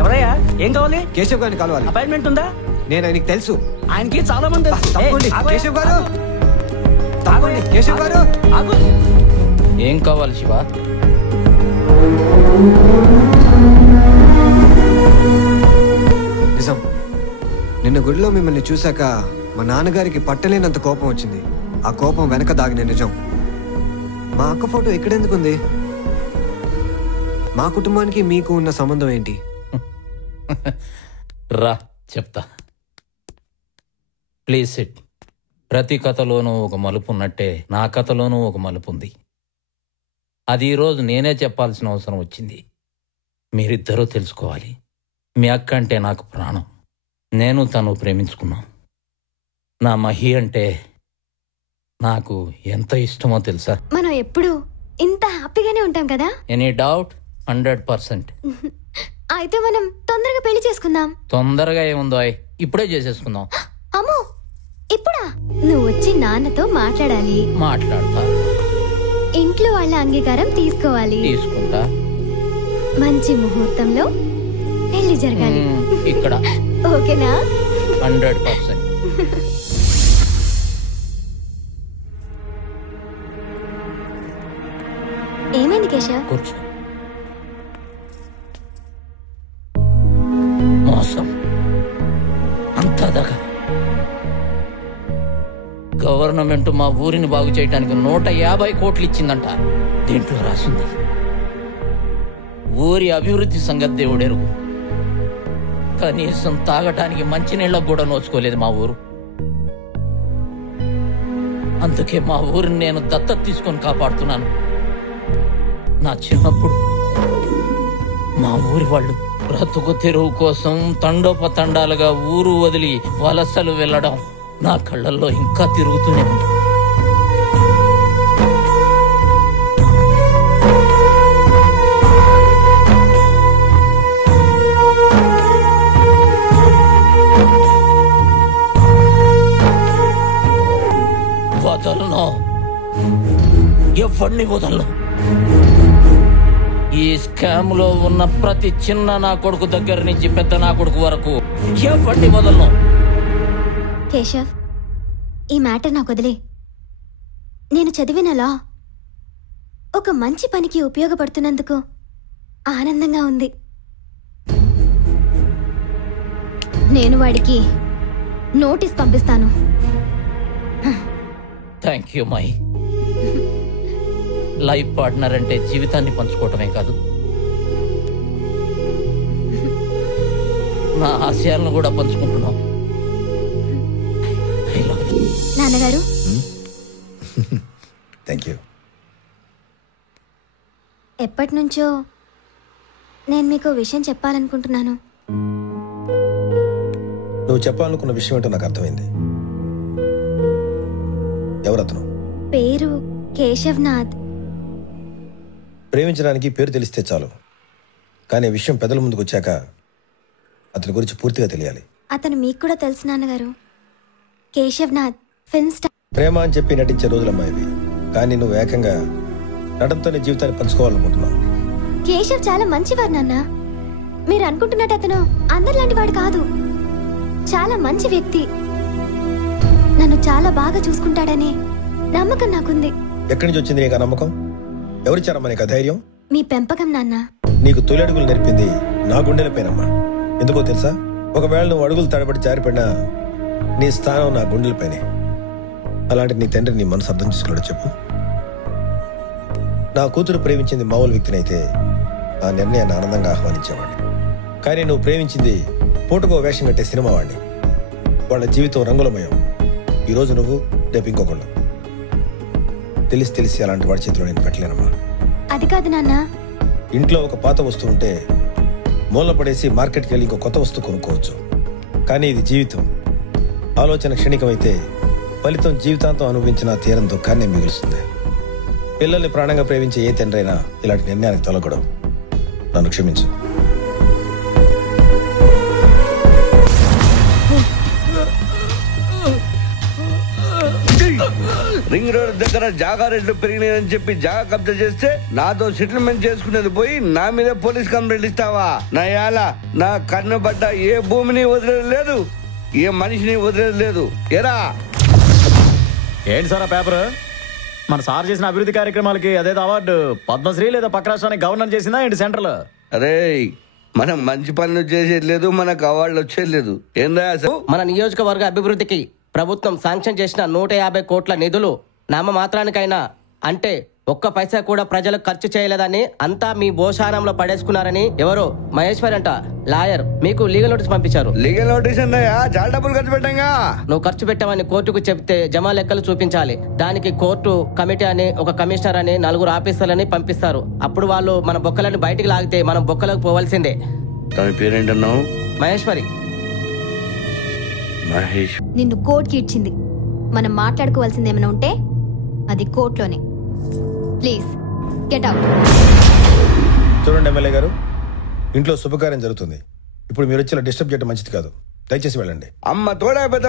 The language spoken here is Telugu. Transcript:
ఎవరయ్యా? ఏం కావాలి? కేశవ్ గారిని కలవాలి. అపాయింట్మెంట్ ఉందా? నేను ఆయనకి తెలుసు. ఆయనకి చాలా మంది కేశవ్ గారు తాగండి. కేశవ్ గారు ఆగు. ఏం కావాలి శివ? నిజం, నిన్న గుడిలో మిమ్మల్ని చూశాక మా నాన్నగారికి పట్టలేనంత కోపం వచ్చింది. ఆ కోపం వెనక దాగిన నిజం. మా అక్క ఫోటో ఎక్కడెందుకుంది? మా కుటుంబానికి మీకు ఉన్న సంబంధం ఏంటి? రా చెప్తా. Please SIT. ప్రతి కథలోనూ ఒక మలుపు ఉన్నట్టే నా కథలోనూ ఒక మలుపు ఉంది. అది ఈరోజు నేనే చెప్పాల్సిన అవసరం వచ్చింది. మీరిద్దరూ తెలుసుకోవాలి. మీ అక్క అంటే నాకు ప్రాణం. నేను తను ప్రేమించుకున్నాం. నా మహి అంటే నాకు ఎంత ఇష్టమో తెలుసా? మనం ఎప్పుడు ఇంత హ్యాపీగానే ఉంటాం కదా? Any doubt? 100%. అయితే మనం తొందరగా పెళ్లి చేసుకుందాం. తొందరగా ఏముందో, ఇప్పుడే చేసేసుకుందాం. అమ్మో, ఇప్పుడా? నువ్వు వచ్చి నాన్నతో మాట్లాడాలి. మాట్లాడతా. ఇంట్లో వాళ్ళ అంగీకారం తీసుకోవాలి. తీసుకుంటా. మంచి ముహూర్తంలో పెళ్లి జరగాలి. ఇక్కడ ఓకేనా? 100%. ఏమైంది కేశవ్? కూర్చో. మోసం అంతా దగా. గవర్నమెంట్ మా ఊరిని బాగు చేయడానికి 150 కోట్లు ఇచ్చిందంట. దీంట్లో రాసింది ఊరి అభివృద్ధి సంగతి దేవుడెరుగు. కనీసం తాగటానికి మంచినీళ్ళకు కూడా నోచుకోలేదు మా ఊరు. అందుకే మా ఊరిని నేను దత్తత తీసుకొని కాపాడుతున్నాను. నా చిన్నప్పుడు మా ఊరి వాళ్ళు బ్రతుకు తెరువు కోసం తండోపతండాలుగా ఊరు వదిలి వలసలు వెళ్ళడం నా కళ్ళల్లో ఇంకా తిరుగుతూనే ఉంది. వదలను, ఎవరిని వదలను. ఈ స్కామ్ లో ఉన్న ప్రతి చిన్న నా కొడుకు దగ్గర నుంచి పెద్ద నా కొడుకు వరకు ఎవరిని వదలను. కేశవ్, ఈ మ్యాటర్ నాకు వదిలే. నేను చదివినలా ఒక మంచి పనికి ఉపయోగపడుతున్నందుకు ఆనందంగా ఉంది. నేను వాడికి నోటీస్ పంపిస్తాను. Thank you my. Life partner అంటే జీవితాన్ని పంచుకోవటమే కాదు, నా ఆశయాలను కూడా పంచుకుంటున్నాం. నాన్నగారు, థ్యాంక్ యూ. ఎప్పటి నుంచో నేను మీకు విషయం చెప్పాలనుకుంటున్నాను. నువ్వు చెప్పాలనుకున్న విషయం ఏంటో నాకు అర్థమైంది. ఎవరతను? పేరు కేశవ్ నాథ్. ప్రేమించడానికి పేరు తెలిస్తే చాలు, కానీ విషయం పెద్దల ముందుకు వచ్చాక అతని గురించి పూర్తిగా తెలియాలి. అతను మీకు కూడా తెలుసు నాన్నగారు. Keshav Nath film star. ప్రేమ అని చెప్పి నటించే రోజులమ్మా ఇవి, కానీ నువ్వు ఏకంగా నటనతో నీ జీవితాన్ని పంచుకోవాలనుకుంటున్నావు. కేశవ్ చాలా మంచివారు నాన్న. మీరు అనుకుంటున్నట్టు అతను అందరిలాంటి వాడు కాదు. చాలా మంచి వ్యక్తి. నన్ను చాలా బాగా చూసుకుంటాడనే నమ్మకం నాకుంది. ఎక్కడి నుంచి వచ్చింది నీకు ఆ నమ్మకం? ఎవరిచ్చారమ్మా నీకు ఆ ధైర్యం? మీ పెంపకం నాన్న. నీకు తొలి అడుగులు నేర్పింది నా గుండెలపైనమ్మా. ఎందుకో తెలుసా? ఒకవేళ నువ్వు అడుగులు తడబడి జారిపడినా నీ స్థానం నా గుండెలపైనే. అలాంటి నీ తండ్రి నీ మనసు అర్థం చేసుకున్నాడు చెప్పు. నా కూతురు ప్రేమించింది మామూలు వ్యక్తినైతే ఆ నిర్ణయాన్ని ఆనందంగా ఆహ్వానించేవాడిని. కానీ నువ్వు ప్రేమించింది పూటకో వేషం కట్టే సినిమా వాడిని. వాళ్ళ జీవితం రంగులమయం. ఈరోజు నువ్వు, రేపు ఇంకొకళ్ళు. తెలిసి అలాంటి వాడి చేతిలో నేను పెట్టలేనమ్మా. అది కాదు నాన్న. ఇంట్లో ఒక పాత వస్తువు ఉంటే మూల పడేసి మార్కెట్కి వెళ్ళి ఇంకో కొత్త వస్తువు కొనుక్కోవచ్చు. కానీ ఇది జీవితం. ఆలోచన క్షణికమైతే ఫలితం జీవితాంతం అనుభవించిన తీరం దుఃఖాన్ని మిగులుస్తుంది. పిల్లల్ని ప్రాణంగా ప్రేమించే ఏ తండ్రి అయినా ఇలాంటి నిర్ణయానికి తొలగడం. నన్ను క్షమించు. రింగ్ రోడ్ దగ్గర జాగా రేట్లు పెరిగినాయని చెప్పి జాగా కబ్జా చేస్తే నాతో సెటిల్మెంట్ చేసుకునేది పోయి నా మీద పోలీస్ కంప్లైంట్ ఇస్తావా? నా యాల నా కన్ను పడ్డ ఏ భూమిని వదిలేదు లేదు, ఏ మనిషిని వదిలేదు లేదు. ఎరా ఏంటి సార్ ఆ పేపర్? మన సార్ చేసిన అభివృద్ధి కార్యక్రమాలకి అదేదో అవార్డు పద్మశ్రీ లేదా పక్క రాష్ట్రానికి గవర్నర్ చేసిందా ఏంటి సెంటర్ లో? అరే మనం మంచి పనులు చేసేది లేదు, మనకు అవార్డులు వచ్చేది లేదు. ఏందా మన నియోజకవర్గ అభివృద్ధికి ప్రభుత్వం శాంక్షన్ చేసిన 150 కోట్ల నిధులు నామమాత్రానికైనా, అంటే ఒక్క పైసా కూడా ప్రజలకు ఖర్చు చేయలేదని అంతా మీ భోషానంలో పడేసుకున్నారని ఎవరో మహేశ్వరి అంట లాయర్ మీకు లీగల్ నోటీస్ పంపించారు. లీగల్ నోటీస్ అన్నాయా? చాలా డబ్బులు ఖర్చు పెట్టంగా. నువ్వు ఖర్చు పెట్టావని కోర్టుకు చెప్తే జమా లెక్కలు చూపించాలి. దానికి కోర్టు కమిటీ అని, ఒక కమిషనర్ అని, 4 ఆఫీసర్లని పంపిస్తారు. అప్పుడు వాళ్ళు మన బొక్కలను బయటికి లాగితే మనం బొక్కలకు పోవాల్సిందే. తన పేరేంటన్నావు? మహేశ్వరి. మహేష్ నిన్ను కోర్టుకి ఇచ్చింది. మనం మాట్లాడుకోవాల్సింది ఏమైనా ఉంటే అది కోర్టులోనే. Please get out. చూడండి ఎమ్మెల్యే గారు, ఇంట్లో శుభకార్యం జరుగుతుంది. ఇప్పుడు మీరు వచ్చి డిస్టర్బ్ చేయడం మంచిది కాదు. దయచేసి వెళ్ళండి. అమ్మ తోడా పెద్ద